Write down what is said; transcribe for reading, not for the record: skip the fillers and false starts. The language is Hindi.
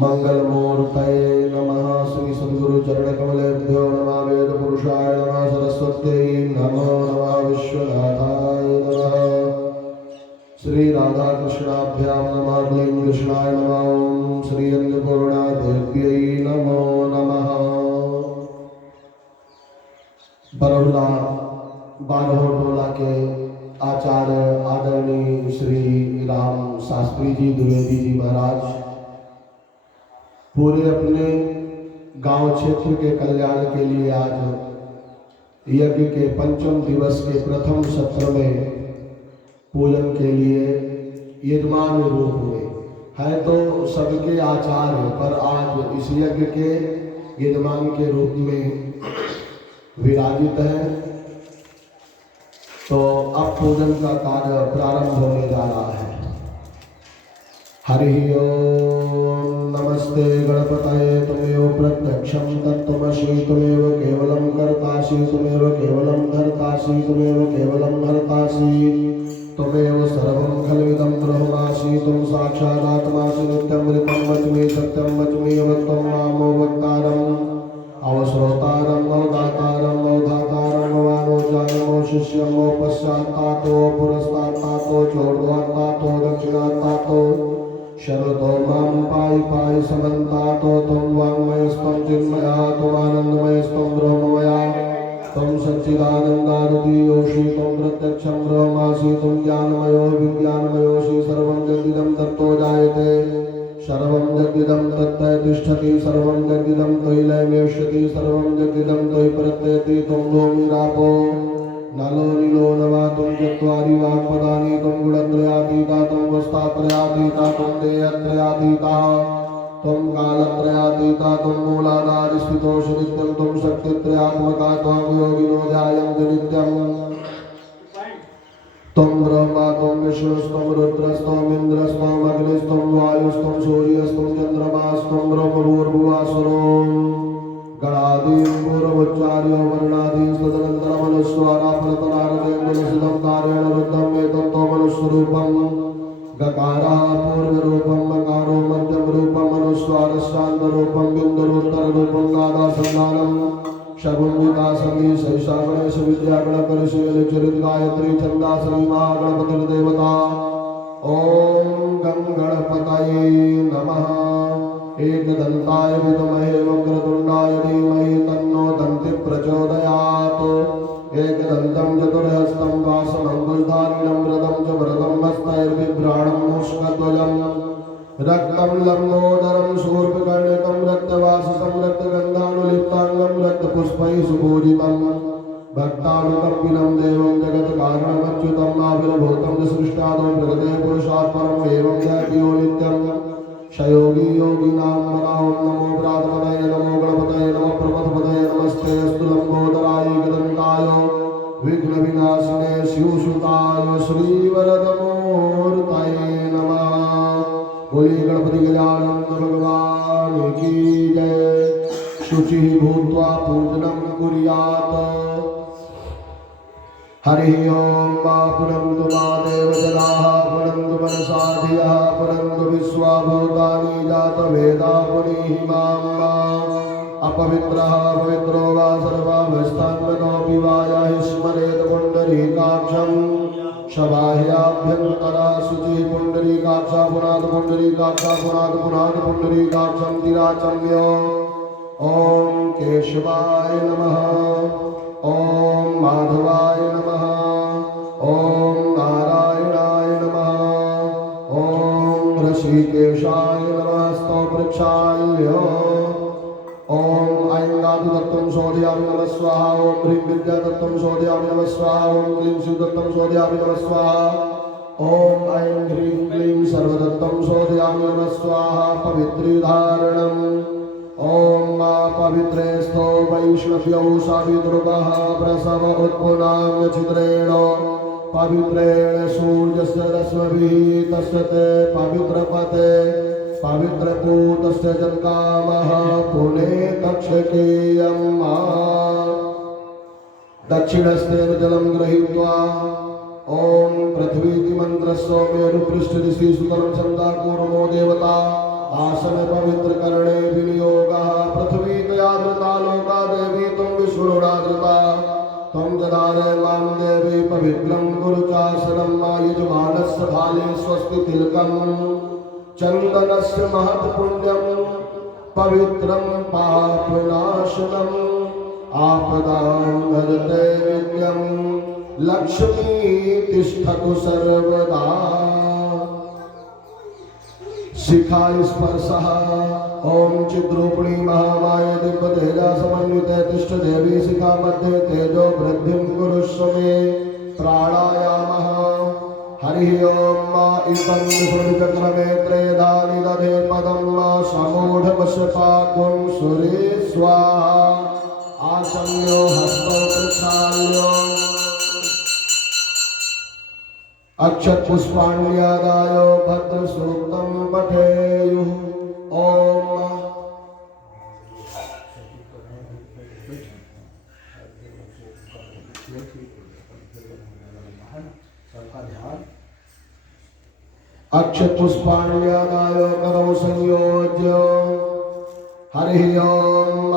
मंगलमूर्तये नमः। श्री सद्गुरु चरण कमलेभ्यो नमः। वेद पुरुषाय नमः। सरस्वत्यै नमो नमः। विश्वनाथाय नमः। श्री राधा कृष्णाभ्यां नमः। क्लीं कृष्णाय नमः। ओम श्री अन्नपूर्णा देव्यै नमो नमः। बरौला बारहोटोला के आचार्य आदरणीय श्री राम शास्त्री जी द्विवेदी जी महाराज पूरे अपने गांव क्षेत्र के कल्याण के लिए आज यज्ञ के पंचम दिवस के प्रथम सत्र में पूजन के लिए यजमान रूप में है तो सबके आचार्य, पर आज इस यज्ञ के यजमान के रूप में विराजित है। तो अब पूजन का कार्य प्रारंभ होने जा रहा है। हरि ओम नमस्ते गणपतये तुमेव प्रत्यक्षं तत्त्वमसि तुमेव केवलं कर्तासि तुमेव केवलं धर्तासि तुमेव केवलं हर्तासि तुमेव सर्वं खल्विदं ब्रह्मासि तुम साक्षादात्मासि नित्यमृतं वच्मि सत्यं वच्मि वक्तं मामो वक्तारम् अवश्रोतारं नवदातारं नवधातारं नवानोचारं शिष्यं वो पश्चात्तातो पुरस्तात्तातो चोर्ध्वात्तातो दक्षिणात्तातो शरतो मां पाहि पाहि समन्तातो त्वं वाङ्मयस्त्वं चिन्मया त्वमानन्दमयस्त्वं ब्रह्ममया त्वं सच्चिदानन्दादियोषि त्वं प्रत्यक्षं ब्रह्मासि त्वं ज्ञानमयो विज्ञानमयोषि सर्वं जगदिदं तत्तो जायते सर्वं जगदिदं तत्तः तिष्ठति सर्वं जगदिदं त्वयि लयमेष्यति सर्वं जगदिदं त्वयि प्रत्ययति त्वं भूमिरापो नलो नीलो नवा त्वं चत्वारि वाक्पदानि त्वं गुणत्रयातीता त्वं वस्तात्रयातीता त्वं देयत्रयातीता त्वं कालत्रयातीता त्वं मूलाधार स्थितोषि नित्यं त्वं शक्तित्रयात्मका त्वां योगिनो ध्यायन्ति नित्यम् त्वं ब्रह्मा त्वं विष्णुस्त्वं रुद्रस्त्वं इन्द्रस्त्वं अग्निस्त्वं वायुस्त्वं सूर्यस्त्वं चन्द्रमास्त्वं ब्रह्मभूर्भुवस्वरों गणादीं पूर्वोच्चार्यो वर्णादीं तदनन्तरमनुस्वारा फलतरारतेन्दुलसितं तारेण रुद्धं एतं त्वमनुस्वरूपं गकारः पूर्वरूपं मकारो मध्यमरूपं अनुस्वारस्यान्तरूपं बिन्दुरुत्तररूपं नादासन्धानं शगुंवितासंगी सैषा गणेश विद्या गणकरिषयलिचरित गायत्री छन्दाश्री महागणपतिर्देवता ओम गं गणपतये नमः। एकदन्ताय विद्महे वक्रतुण्डाय धीमहि तन्नो दन्ति प्रचोदयात्। एकदन्तं चतुर्हस्तं वासमङ्गलधारिणं रथं च वरदं हस्तैर्बिभ्राणं मूषकध्वजम् रक्तं लम्बोदरं शूर्पकर्णितं रक्तवाससं रक्तगन्धानुलिप्ताङ्गं रक्तपुष्पैः सुपूजितं भक्तानुकम्पिनं देवं जगत्कारणमच्युतं नाभिर्भूतं सृष्टादौ प्रगते पुरुषात् परम् एवं दैव्यो नित्यं शयोगी योगिनां नमो नमो प्रातपदये नमो गणपतये नमः प्रमथपदये नमस्ते अस्तु लम्बोदराय गदन्ताय विघ्नविनाशिने शिवसुताय श्रीवरदमूर्तये नमः। बोलिए गणपति गजानन भगवान की जय। शुचि भूत्वा पूजनं कुर्यात्। हरि ओम पुनन्तु मा देवजनाः पुनन्तु मनसा धियः पुनन्तु विश्वाभूतानि जातवेदा पुनीहि माम्। अपवित्रः पवित्रो वा सर्वावस्थान्मनोऽपि वा याहि स्मरेत् पुण्डरीकाक्षं शबाह्याभ्यन्तरा शुचिः पुण्डरीकाक्षा पुनाद पुण्डरीकाक्षा पुनाद पुनाद पुण्डरीकाक्षं तिराचम्य। ओम केशवाय नमः ओम माधवाय नमः ओम नारायणाय नमः ओम ऋषिकेशाय नमः स्तोत्रक्षाय ओम ऐंगादु दत्तं शोधयामि नमः स्वाहा ओम ह्रीं विद्या दत्तं शोधयामि नमः स्वाहा ओम क्लीं शिव दत्तं शोधयामि नमः स्वाहा ओम ऐं ह्रीं क्लीं सर्वदत्तं शोधयामि नमः स्वाहा। पवित्रीधारणम् ओम मा पवित्रेस्थो वैष्णव्यौ सावितृकः प्रसव उत्पुनाम्य छिद्रेण पवित्रेण सूर्यस्य रश्मिभिः तस्य ते पवित्रपते पवित्रपूतस्य जन्कामः पुने तक्षकेयम्। दक्षिणस्तेन जलं गृहीत्वा ओम पृथ्वीति मंत्रस्व मेरुपृष्ठदिशि सुतलं छन्दाकूर्मो देवता आसन पवित्र करणे विनियोगः पृथ्वी तयाद्रता लोका देवी त्वं विष्णुराद्रता त्वं जदारे मां देवी पवित्रं कुरु चासनं यजमानस्य भाले स्वस्ति तिलकं चन्दनस्य महत्पुण्यं पवित्रं पापनाशनम् आपदां भजते नित्यं लक्ष्मी तिष्ठतु सर्वदा शिखा स्पर्शः ओम चिद्रूपिणी महामाये दिव्य तेजा समन्विते तिष्ठ देवी शिखा मध्ये तेजो वृद्धिं कुरुष्व मे प्राणायामः हरि ओम इदं सुरचक्रमे त्रयदानि दधे पदं समूढवशपाकुं सुरे स्वाहा आसन्यो हस्तौ प्रक्षाल्यो अक्षत पुष्पाण्यादायो भद्र सूक्तं पठेयुः ओम अक्षत पुष्पाण्यादायो करौ संयोज्य हरि ओम